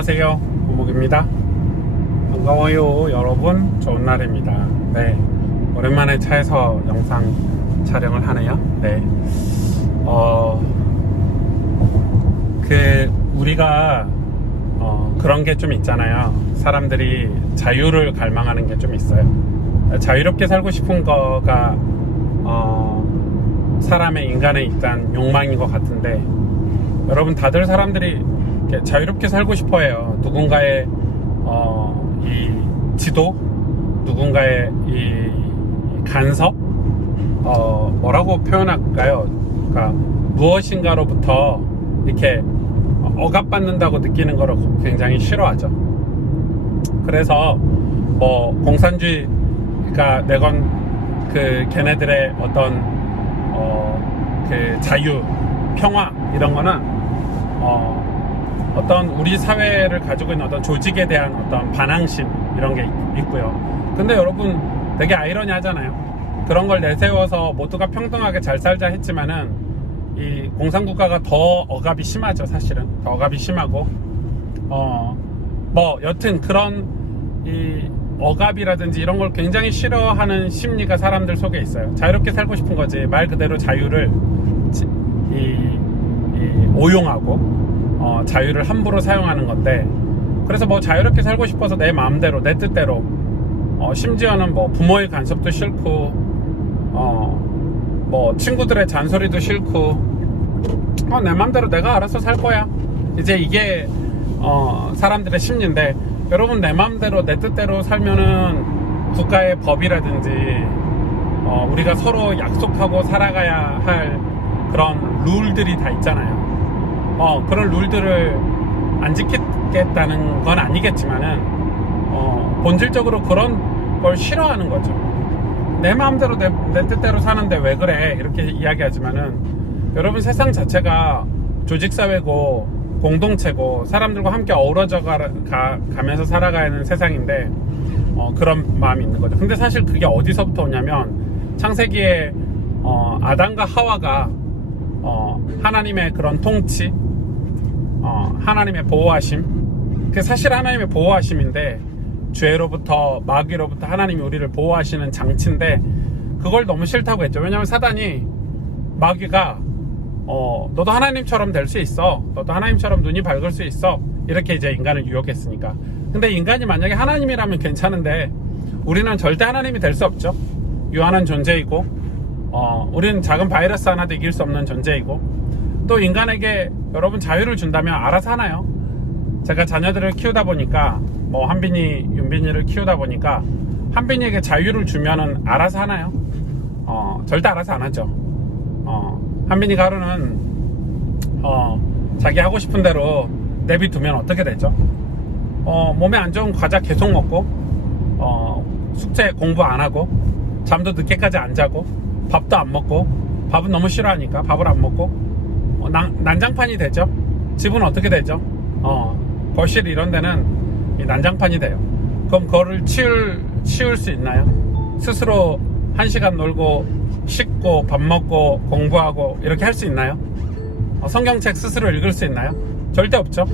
안녕하세요, 고목입니다. 반가워요 여러분. 좋은 날입니다. 네, 오랜만에 차에서 영상 촬영을 하네요. 네, 우리가 그런 게 좀 있잖아요. 사람들이 자유를 갈망하는 게 좀 있어요. 자유롭게 살고 싶은 거가 사람의 인간의 일단 욕망인 것 같은데, 여러분 다들 사람들이 자유롭게 살고 싶어 해요. 누군가의 이 지도, 누군가의 이 간섭, 뭐라고 표현할까요? 그러니까 무엇인가로부터 이렇게 억압받는다고 느끼는 거를 굉장히 싫어하죠. 그래서 뭐 공산주의가 내건 걔네들의 어떤 자유, 평화 이런 거는 어떤 우리 사회를 가지고 있는 어떤 조직에 대한 어떤 반항심 이런 게 있고요. 근데 여러분 되게 아이러니하잖아요. 그런 걸 내세워서 모두가 평등하게 잘 살자 했지만은 이 공산국가가 더 억압이 심하죠. 사실은 더 억압이 심하고 뭐 여튼 그런 이 억압이라든지 이런 걸 굉장히 싫어하는 심리가 사람들 속에 있어요. 자유롭게 살고 싶은 거지, 말 그대로 자유를 오용하고 자유를 함부로 사용하는 건데, 그래서 뭐 자유롭게 살고 싶어서 내 마음대로 내 뜻대로 심지어는 뭐 부모의 간섭도 싫고 뭐 친구들의 잔소리도 싫고 내 마음대로 내가 알아서 살 거야, 이제 이게 사람들의 심리인데, 여러분 내 마음대로 내 뜻대로 살면은 국가의 법이라든지 우리가 서로 약속하고 살아가야 할 그런 룰들이 다 있잖아요. 그런 룰들을 안 지키겠다는 건 아니겠지만은 본질적으로 그런 걸 싫어하는 거죠. 내 마음대로 내 뜻대로 사는데 왜 그래, 이렇게 이야기하지만은 여러분 세상 자체가 조직사회고 공동체고 사람들과 함께 어우러져 가면서 살아가는 세상인데 그런 마음이 있는 거죠. 근데 사실 그게 어디서부터 오냐면 창세기에 아담과 하와가 하나님의 그런 통치, 하나님의 보호하심, 그게 사실 하나님의 보호하심인데, 죄로부터 마귀로부터 하나님이 우리를 보호하시는 장치인데 그걸 너무 싫다고 했죠. 왜냐하면 사단이, 마귀가 너도 하나님처럼 될 수 있어, 너도 하나님처럼 눈이 밝을 수 있어, 이렇게 이제 인간을 유혹했으니까. 근데 인간이 만약에 하나님이라면 괜찮은데 우리는 절대 하나님이 될 수 없죠. 유한한 존재이고 우리는 작은 바이러스 하나도 이길 수 없는 존재이고, 또 인간에게 여러분 자유를 준다면 알아서 하나요? 제가 자녀들을 키우다 보니까, 뭐 한빈이, 윤빈이를 키우다 보니까 한빈이에게 자유를 주면은 알아서 하나요? 절대 알아서 안 하죠. 한빈이가 하루는 자기 하고 싶은 대로 내비두면 어떻게 되죠? 몸에 안 좋은 과자 계속 먹고, 숙제 공부 안 하고, 잠도 늦게까지 안 자고, 밥도 안 먹고, 밥은 너무 싫어하니까 밥을 안 먹고, 난장판이 되죠. 집은 어떻게 되죠? 거실 이런 데는 난장판이 돼요. 그럼 그거를 치울 수 있나요? 스스로 1시간 놀고 씻고 밥 먹고 공부하고 이렇게 할 수 있나요? 성경책 스스로 읽을 수 있나요? 절대 없죠.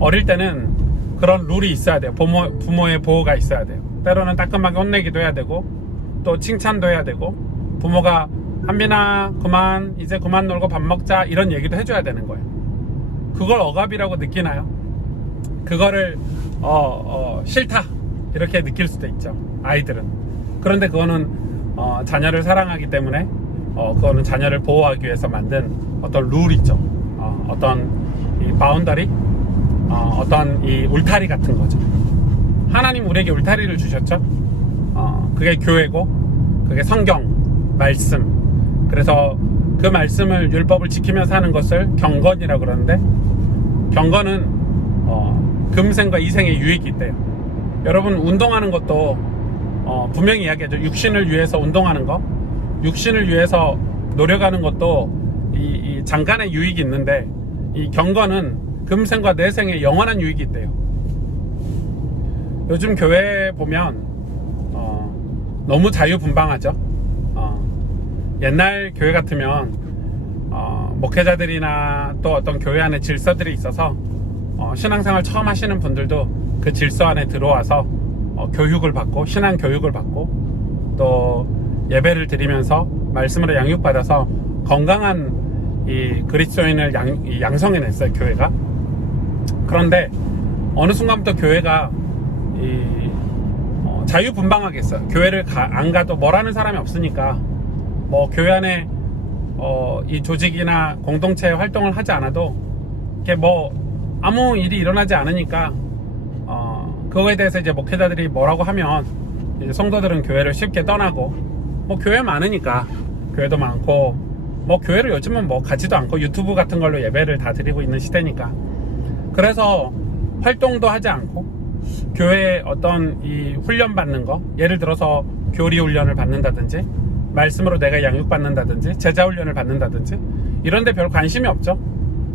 어릴 때는 그런 룰이 있어야 돼요. 부모의 보호가 있어야 돼요. 때로는 따끔하게 혼내기도 해야 되고, 또 칭찬도 해야 되고, 부모가 한빈아 이제 그만 놀고 밥 먹자, 이런 얘기도 해줘야 되는 거예요. 그걸 억압이라고 느끼나요? 그거를 싫다 이렇게 느낄 수도 있죠, 아이들은. 그런데 그거는 자녀를 사랑하기 때문에 그거는 자녀를 보호하기 위해서 만든 어떤 룰이죠. 어떤 이 바운더리, 어떤 이 울타리 같은 거죠. 하나님 우리에게 울타리를 주셨죠. 그게 교회고, 그게 성경 말씀. 그래서 그 말씀을, 율법을 지키면서 하는 것을 경건이라고 그러는데, 경건은 금생과 이생의 유익이 있대요. 여러분 운동하는 것도 분명히 이야기하죠. 육신을 위해서 운동하는 거, 육신을 위해서 노력하는 것도 이 잠깐의 유익이 있는데, 이 경건은 금생과 내생의 영원한 유익이 있대요. 요즘 교회 보면 너무 자유분방하죠. 옛날 교회 같으면 목회자들이나 또 어떤 교회 안에 질서들이 있어서 신앙생활 처음 하시는 분들도 그 질서 안에 들어와서 교육을 받고 신앙 교육을 받고 또 예배를 드리면서 말씀으로 양육받아서 건강한 이 그리스도인을 양성해냈어요, 교회가. 그런데 어느 순간부터 교회가 자유분방하게 했어요. 교회를 안 가도 뭐라는 사람이 없으니까 뭐 교회 안에 이 조직이나 공동체 활동을 하지 않아도 이게 뭐 아무 일이 일어나지 않으니까 그거에 대해서 이제 목회자들이 뭐라고 하면 이제 성도들은 교회를 쉽게 떠나고, 뭐 교회 많으니까 교회도 많고, 뭐 교회를 요즘은 뭐 가지도 않고 유튜브 같은 걸로 예배를 다 드리고 있는 시대니까, 그래서 활동도 하지 않고 교회에 어떤 이 훈련 받는 거, 예를 들어서 교리 훈련을 받는다든지 말씀으로 내가 양육받는다든지 제자 훈련을 받는다든지 이런데 별 관심이 없죠.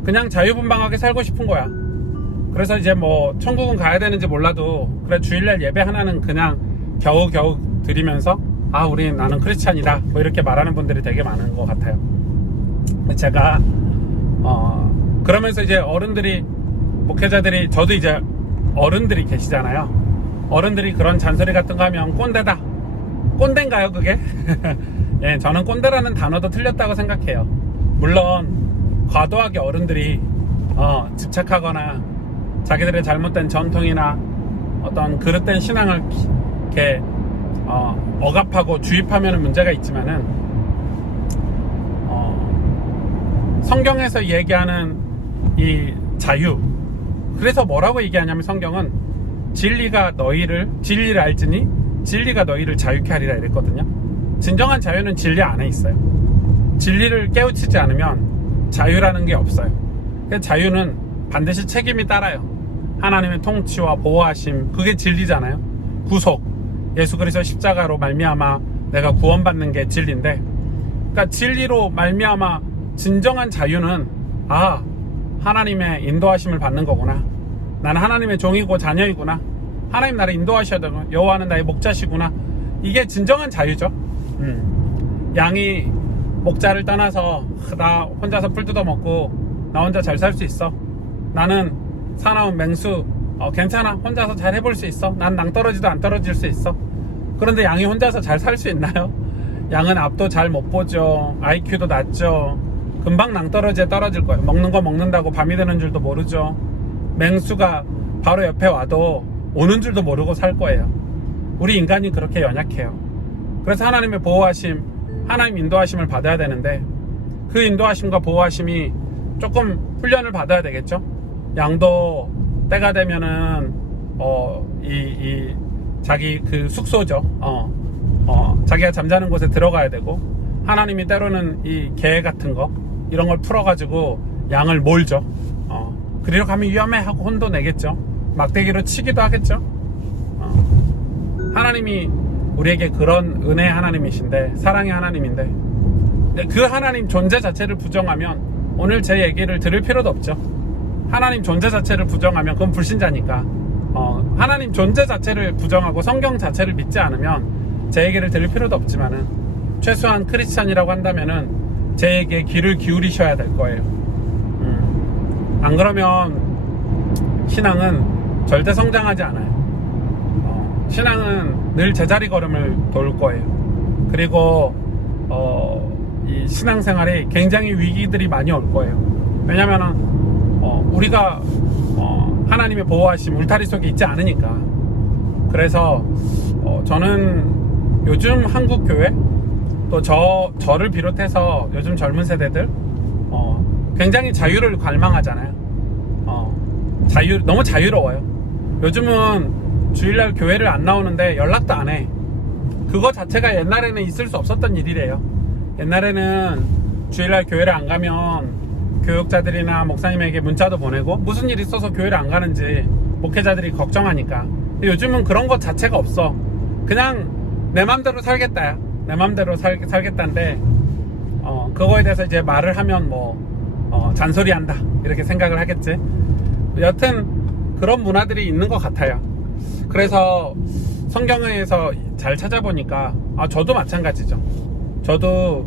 그냥 자유분방하게 살고 싶은 거야. 그래서 이제 뭐 천국은 가야 되는지 몰라도 그래 주일날 예배 하나는 그냥 겨우겨우 드리면서 나는 크리스찬이다 뭐 이렇게 말하는 분들이 되게 많은 것 같아요. 제가 그러면서 이제 어른들이, 목회자들이, 저도 이제 어른들이 계시잖아요. 어른들이 그런 잔소리 같은 거 하면 꼰대다, 꼰대인가요 그게? 예, 저는 꼰대라는 단어도 틀렸다고 생각해요. 물론 과도하게 어른들이 집착하거나 자기들의 잘못된 전통이나 어떤 그릇된 신앙을 이렇게 억압하고 주입하면 문제가 있지만은 성경에서 얘기하는 이 자유, 그래서 뭐라고 얘기하냐면 성경은 진리를 알지니 진리가 너희를 자유케 하리라 이랬거든요. 진정한 자유는 진리 안에 있어요. 진리를 깨우치지 않으면 자유라는 게 없어요. 자유는 반드시 책임이 따라요. 하나님의 통치와 보호하심, 그게 진리잖아요. 구속, 예수 그리스도 십자가로 말미암아 내가 구원받는 게 진리인데, 그러니까 진리로 말미암아 진정한 자유는 하나님의 인도하심을 받는 거구나, 나는 하나님의 종이고 자녀이구나, 하나님 나를 인도하셔야 되고 여호와는 나의 목자시구나, 이게 진정한 자유죠. 양이 목자를 떠나서 나 혼자서 풀 뜯어먹고 나 혼자 잘 살 수 있어, 나는 사나운 맹수 괜찮아, 혼자서 잘 해볼 수 있어, 난 낭떠러지도 안 떨어질 수 있어. 그런데 양이 혼자서 잘 살 수 있나요? 양은 앞도 잘 못 보죠. IQ도 낮죠. 금방 낭떠러지에 떨어질 거예요. 먹는 거 먹는다고 밤이 되는 줄도 모르죠. 맹수가 바로 옆에 와도 오는 줄도 모르고 살 거예요. 우리 인간이 그렇게 연약해요. 그래서 하나님의 보호하심, 하나님 인도하심을 받아야 되는데, 그 인도하심과 보호하심이 조금 훈련을 받아야 되겠죠. 양도 때가 되면은 자기 그 숙소죠. 자기가 잠자는 곳에 들어가야 되고, 하나님이 때로는 이 개 같은 거 이런 걸 풀어가지고 양을 몰죠. 그리로 가면 위험해 하고 혼도 내겠죠. 막대기로 치기도 하겠죠. 하나님이 우리에게 그런 은혜의 하나님이신데, 사랑의 하나님인데, 그 하나님 존재 자체를 부정하면 오늘 제 얘기를 들을 필요도 없죠. 하나님 존재 자체를 부정하면 그건 불신자니까. 하나님 존재 자체를 부정하고 성경 자체를 믿지 않으면 제 얘기를 들을 필요도 없지만은, 최소한 크리스찬이라고 한다면은 제 얘기에 귀를 기울이셔야 될 거예요. 안 그러면 신앙은 절대 성장하지 않아요. 신앙은 늘 제자리 걸음을 돌 거예요. 그리고 이 신앙생활에 굉장히 위기들이 많이 올 거예요. 왜냐면은 우리가 하나님의 보호하심 울타리 속에 있지 않으니까. 그래서 저는 요즘 한국 교회, 또 저를 비롯해서 요즘 젊은 세대들 굉장히 자유를 갈망하잖아요. 너무 자유로워요. 요즘은 주일날 교회를 안 나오는데 연락도 안 해. 그거 자체가 옛날에는 있을 수 없었던 일이래요. 옛날에는 주일날 교회를 안 가면 교육자들이나 목사님에게 문자도 보내고 무슨 일 있어서 교회를 안 가는지 목회자들이 걱정하니까. 근데 요즘은 그런 것 자체가 없어. 그냥 내 맘대로 살겠다야. 내 맘대로 살겠다인데, 그거에 대해서 이제 말을 하면 잔소리한다 이렇게 생각을 하겠지. 여튼 그런 문화들이 있는 것 같아요. 그래서 성경에서 잘 찾아보니까, 저도 마찬가지죠. 저도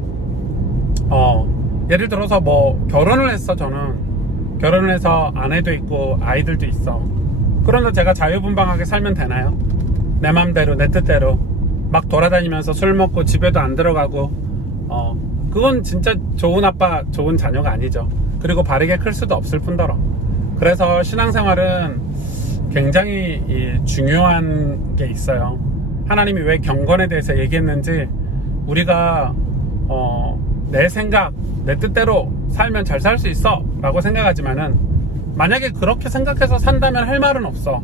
예를 들어서 결혼을 했어. 저는 결혼을 해서 아내도 있고 아이들도 있어. 그런데 제가 자유분방하게 살면 되나요? 내 맘대로 내 뜻대로 막 돌아다니면서 술 먹고 집에도 안 들어가고 그건 진짜 좋은 아빠 좋은 자녀가 아니죠. 그리고 바르게 클 수도 없을 뿐더러. 그래서 신앙생활은 굉장히 중요한 게 있어요. 하나님이 왜 경건에 대해서 얘기했는지 우리가 내 생각 내 뜻대로 살면 잘 살 수 있어 라고 생각하지만은 만약에 그렇게 생각해서 산다면 할 말은 없어.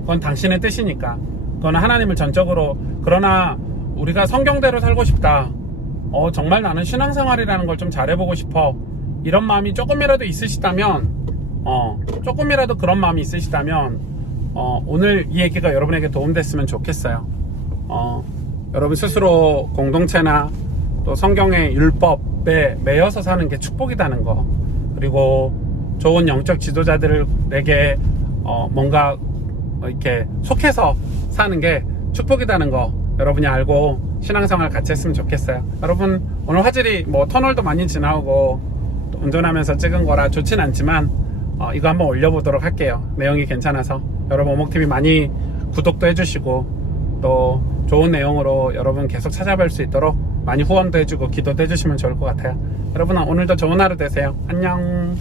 그건 당신의 뜻이니까. 그건 하나님을 전적으로. 그러나 우리가 성경대로 살고 싶다, 정말 나는 신앙생활이라는 걸 좀 잘해보고 싶어, 이런 마음이 조금이라도 있으시다면 조금이라도 그런 마음이 있으시다면 오늘 이 얘기가 여러분에게 도움됐으면 좋겠어요. 여러분 스스로 공동체나 또 성경의 율법에 매여서 사는 게 축복이라는 거, 그리고 좋은 영적 지도자들에게 뭔가 이렇게 속해서 사는 게 축복이라는 거 여러분이 알고 신앙생활 같이 했으면 좋겠어요. 여러분 오늘 화질이 뭐 터널도 많이 지나오고 운전하면서 찍은 거라 좋진 않지만 이거 한번 올려보도록 할게요. 내용이 괜찮아서 여러분 오목TV 많이 구독도 해주시고 또 좋은 내용으로 여러분 계속 찾아뵐 수 있도록 많이 후원도 해주고 기도도 해주시면 좋을 것 같아요. 여러분 오늘도 좋은 하루 되세요. 안녕.